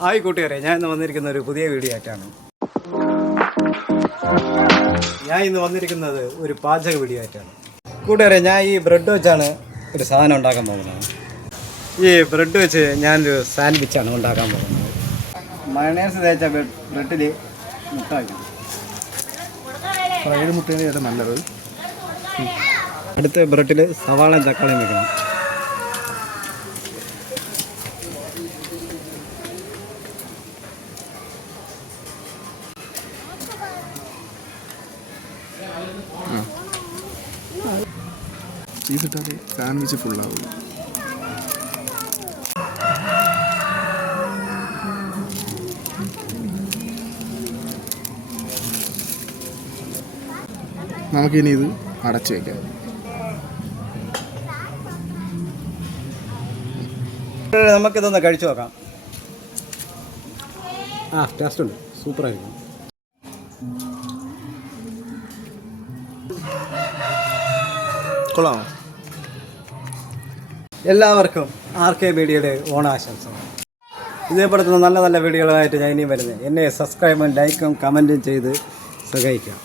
Hi കൂട്ടുകാരെ, ഞാൻ ഇന്ന് വന്നിരിക്കുന്ന ഒരു പുതിയ വീഡിയോ ആയിട്ടാണ്. ഞാൻ ഇന്ന് വന്നിരിക്കുന്നത് ഒരു പാചക വീഡിയോ ആയിട്ടാണ്. കൂട്ടുകാരെ, ഞാൻ ഈ ബ്രെഡ് വെച്ചാണ് ഒരു സാധനം ഉണ്ടാക്കാൻ പോകുന്നത്. ഈ ബ്രെഡ് വെച്ച് ഞാനൊരു സാൻഡ്വിച്ചാണ് ഉണ്ടാക്കാൻ പോകുന്നത്. മയണൈസ് തേച്ച ബ്രെഡിൽ മുട്ട വയ്ക്കണം. ഫ്രൈഡ് മുട്ടയാണ് നല്ലത്. അടുത്ത ബ്രെഡിൽ സവാളയും തക്കാളിയും വെക്കണം. ചീസിട്ടാൽ സാൻഡ്വിച്ച് ഫുള്ളാവും. നമുക്കിനി ഇത് അടച്ചു വയ്ക്കാം. നമുക്കിതൊന്ന് കഴിച്ചു നോക്കാം. ടേസ്റ്റ് ഉണ്ട്, സൂപ്പറായിരിക്കും. കൊള്ളാമോ? എല്ലാവർക്കും RK മീഡിയയുടെ ഓണാശംസകൾ. ഇതേപോലത്തെ നല്ല നല്ല വീഡിയോകളായിട്ട് ഞാൻ ഇനിയും വരുന്നത്. എന്നെ സബ്സ്ക്രൈബും ലൈക്കും കമൻറ്റും ചെയ്ത് സഹായിക്കാം.